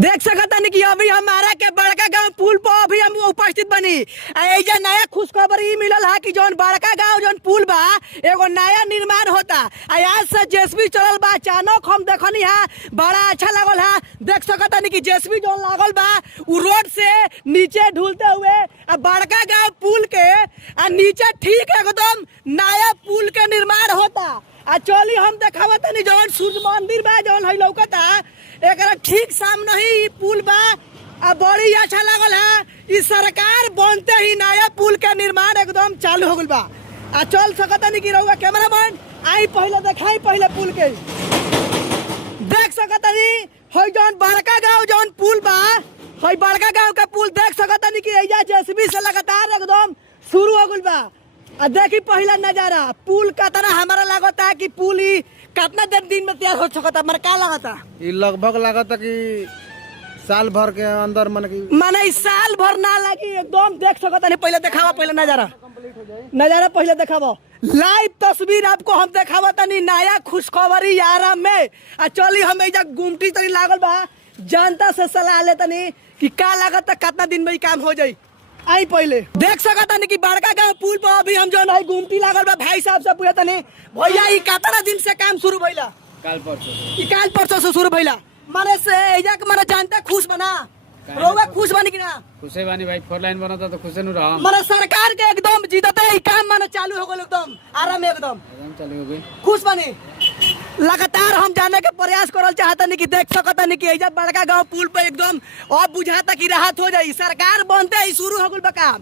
देख सकता नहीं कि अभी हमारा के बड़का गांव पुल पर अभी हम उपस्थित बनी। ऐजा नया खुशखबरी मिलल है कि जौन बड़का गांव जौन पुल बा एगो नया निर्माण होता। आज से जेसीबी चलल बा, अचानक हम देखनी है बड़ा अच्छा लगल है। देख सकता नहीं कि जेसीबी जौन लागल बा उ रोड से नीचे ढुलते हुए बड़का गांव पुल के नीचे ठीक एकदम नया पुल के निर्माण होता। चली हम देखावा तनी जौन सूर्य मंदिर बा जौन है लौकता एकरा ठीक सामने ही पुल बा। बड़ी अच्छा लगल है। इस सरकार बनते ही नया पुल के निर्माण एकदम चालू हो गल बा। चल सकता नहीं कि रहुआ कैमरामैन आई पहले देखाई पहले पुल के देख सकता नहीं है जौन बड़का गांव जौन पुल बा है बड़का गांव का पुल देख सकता नहीं कि एजा जेसीबी से लगातार एकदम शुरू हो गल बा। देखी पहला नजारा पुल कितना हमारा लगता है कि पुल ही कितना दिन में तैयार हो सकता है। क्या लगता ये लगभग लागत कि साल भर के अंदर माने साल भर ना लगी एकदम देख सकता नहीं। पहले दिखावा पहले नजारा पहले दिखावा लाइव तस्वीर आपको हम दिखावा तनी नया खुशखबरी यार में। चली हम एजा गुमटी तनी लागल बा जनता से सलाह ले तनी कि का लागत कितना दिन में काम हो जाई। आई पहले देख सकता नहीं कि बड़का गांव पुल पर अभी हम जो है गुमटी लागल बा भाई साहब से पूछे तनी भैया ई कितना दिन से काम शुरू भइला। काल परसों से शुरू भइला। माने से एजा के माने जानता खुश बना रोवा खुश बनी कि ना खुशे बानी भाई। 4 लाइन बनता तो खुशे नु रहा। माने सरकार के एकदम जीतते ही काम माने चालू हो गल एकदम आराम एकदम चालू हो गई खुश बनी। लगातार हम जाने के प्रयास करल चाहता नहीं कि देख सकता नहीं कि एजा बड़का गांव पुल पे एकदम अब बुझाता कि राहत हो जाई। सरकार बनते ही शुरू हो गल बा काम।